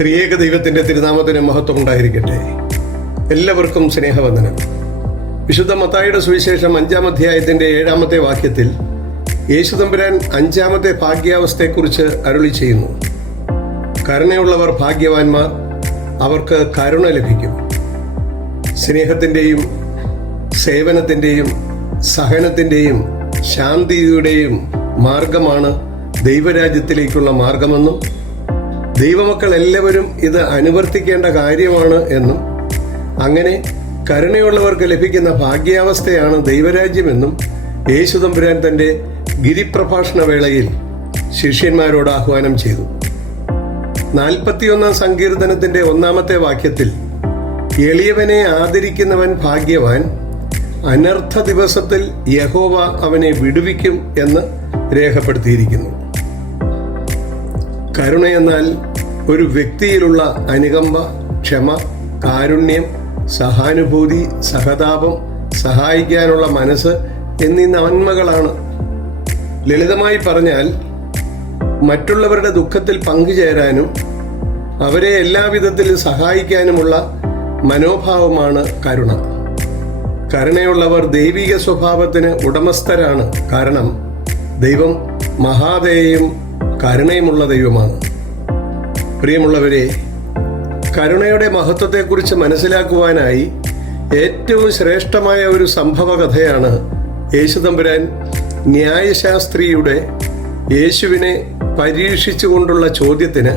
ത്രിയേക ദൈവത്തിന്റെ തിരുനാമത്തിന് മഹത്വം ഉണ്ടായിരിക്കട്ടെ. എല്ലാവർക്കും സ്നേഹവന്ദനം. വിശുദ്ധ മത്തായിയുടെ സുവിശേഷം അഞ്ചാം അധ്യായത്തിന്റെ ഏഴാമത്തെ വാക്യത്തിൽ യേശുതമ്പുരാൻ അഞ്ചാമത്തെ ഭാഗ്യാവസ്ഥയെക്കുറിച്ച് അരുളി ചെയ്യുന്നു. കരുണയുള്ളവർ ഭാഗ്യവാന്മാർ അവർക്ക് കരുണ ലഭിക്കും. സ്നേഹത്തിന്റെയും സേവനത്തിന്റെയും സഹനത്തിന്റെയും ശാന്തിയുടെയും മാർഗമാണ് ദൈവരാജ്യത്തിലേക്കുള്ള മാർഗമെന്നും ദൈവമക്കൾ എല്ലാവരും ഇത് അനുവർത്തിക്കേണ്ട കാര്യമാണ് എന്നും അങ്ങനെ കരുണയുള്ളവർക്ക് ലഭിക്കുന്ന ഭാഗ്യാവസ്ഥയാണ് ദൈവരാജ്യമെന്നും യേശുദമ്പുരാൻ തന്റെ ഗിരിപ്രഭാഷണ വേളയിൽ ശിഷ്യന്മാരോട് ആഹ്വാനം ചെയ്തു. നാൽപ്പത്തിയൊന്നാം സങ്കീർത്തനത്തിന്റെ ഒന്നാമത്തെ വാക്യത്തിൽ എളിയവനെ ആദരിക്കുന്നവൻ ഭാഗ്യവാൻ അനർത്ഥ ദിവസത്തിൽ യഹോവ അവനെ വിടുവിക്കും എന്ന് രേഖപ്പെടുത്തിയിരിക്കുന്നു. കരുണയെന്നാൽ ഒരു വ്യക്തിയിലുള്ള അനുകമ്പ ക്ഷമ കാരുണ്യം സഹാനുഭൂതി സഹതാപം സഹായിക്കാനുള്ള മനസ്സ് എന്നീ നന്മകളാണ്. ലളിതമായി പറഞ്ഞാൽ മറ്റുള്ളവരുടെ ദുഃഖത്തിൽ പങ്കുചേരാനും അവരെ എല്ലാവിധത്തിലും സഹായിക്കാനുമുള്ള മനോഭാവമാണ് കരുണ. കരുണയുള്ളവർ ദൈവിക സ്വഭാവത്തിന് ഉടമസ്ഥരാണ്. കാരണം ദൈവം മഹാദയയും കരുണയുമുള്ള ദൈവമാണ്. പ്രിയമുള്ളവരെ കരുണയുടെ മഹത്വത്തെക്കുറിച്ച് മനസ്സിലാക്കുവാനായി ഏറ്റവും ശ്രേഷ്ഠമായ ഒരു സംഭവ കഥയാണ് യേശുതമ്പുരാൻ ന്യായശാസ്ത്രിയുടെ യേശുവിനെ പരീക്ഷിച്ചുകൊണ്ടുള്ള ചോദ്യത്തിന്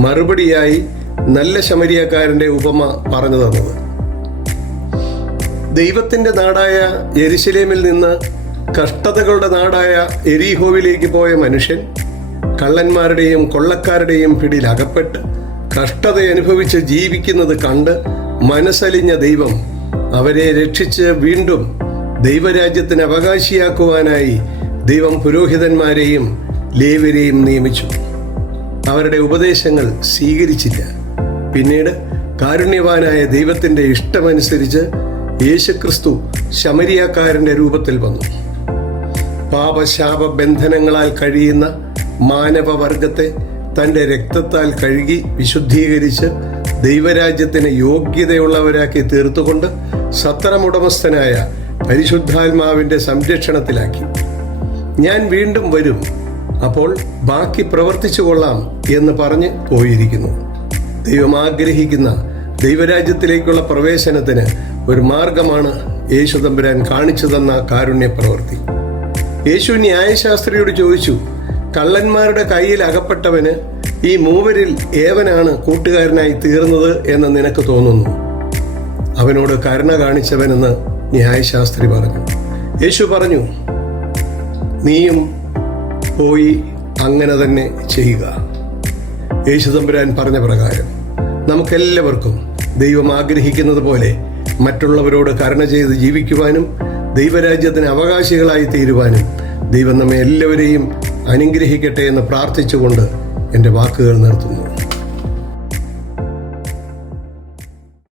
മറുപടിയായി നല്ല ശമരിയക്കാരന്റെ ഉപമ പറഞ്ഞു തന്നത്. ദൈവത്തിന്റെ നാടായ എരിശിലേമിൽ നിന്ന് കഷ്ടതകളുടെ നാടായ എരിഹോവിലേക്ക് പോയ മനുഷ്യൻ കള്ളന്മാരുടെയും കൊള്ളക്കാരുടെയും പിടിയിൽ അകപ്പെട്ട് കഷ്ടത അനുഭവിച്ച് ജീവിക്കുന്നത് കണ്ട് മനസ്സലിഞ്ഞ ദൈവം അവരെ രക്ഷിച്ച് വീണ്ടും ദൈവരാജ്യത്തിന് അവകാശിയാക്കുവാനായി ദൈവം പുരോഹിതന്മാരെയും ലേവരെയും നിയമിച്ചു. അവരുടെ ഉപദേശങ്ങൾ സ്വീകരിച്ചില്ല. പിന്നീട് കാരുണ്യവാനായ ദൈവത്തിന്റെ ഇഷ്ടമനുസരിച്ച് യേശുക്രിസ്തു ശമരിയാക്കാരന്റെ രൂപത്തിൽ വന്നു. പാപശാപ ബന്ധനങ്ങളാൽ കഴിയുന്ന മാനവവർഗത്തെ തന്റെ രക്തത്താൽ കഴുകി വിശുദ്ധീകരിച്ച് ദൈവരാജ്യത്തിന് യോഗ്യതയുള്ളവരാക്കി തീർത്തുകൊണ്ട് സത്രമുടമസ്ഥനായ പരിശുദ്ധാത്മാവിന്റെ സംരക്ഷണത്തിലാക്കി. ഞാൻ വീണ്ടും വരും. അപ്പോൾ ബാക്കി പ്രവർത്തിച്ചു കൊള്ളാം എന്ന് പറഞ്ഞ് പോയിരിക്കുന്നു. ദൈവം ആഗ്രഹിക്കുന്ന ദൈവരാജ്യത്തിലേക്കുള്ള പ്രവേശനത്തിന് ഒരു മാർഗമാണ് യേശു തമ്പുരാൻ കാണിച്ചു തന്ന കാരുണ്യ പ്രവൃത്തി യേശു ന്യായശാസ്ത്രിയോട് ചോദിച്ചു കള്ളന്മാരുടെ കയ്യിൽ അകപ്പെട്ടവന് ഈ മൂവരിൽ ഏവനാണ് കൂട്ടുകാരനായി തീർന്നത് എന്ന് നിനക്ക് തോന്നുന്നു? അവനോട് കരുണ കാണിച്ചവനെന്ന് ന്യായശാസ്ത്രി പറഞ്ഞു. യേശു പറഞ്ഞു നീയും പോയി അങ്ങനെ തന്നെ ചെയ്യുക. യേശുദമ്പുരാൻ പറഞ്ഞ പ്രകാരം നമുക്കെല്ലാവർക്കും ദൈവം ആഗ്രഹിക്കുന്നത് പോലെ മറ്റുള്ളവരോട് കരുണ ചെയ്ത് ജീവിക്കുവാനും ദൈവരാജ്യത്തിന് അവകാശികളായി തീരുവാനും ദൈവം നമ്മെ എല്ലാവരെയും അനുഗ്രഹിക്കട്ടെ എന്ന് പ്രാർത്ഥിച്ചുകൊണ്ട് എന്റെ വാക്കുകൾ നിർത്തുന്നു.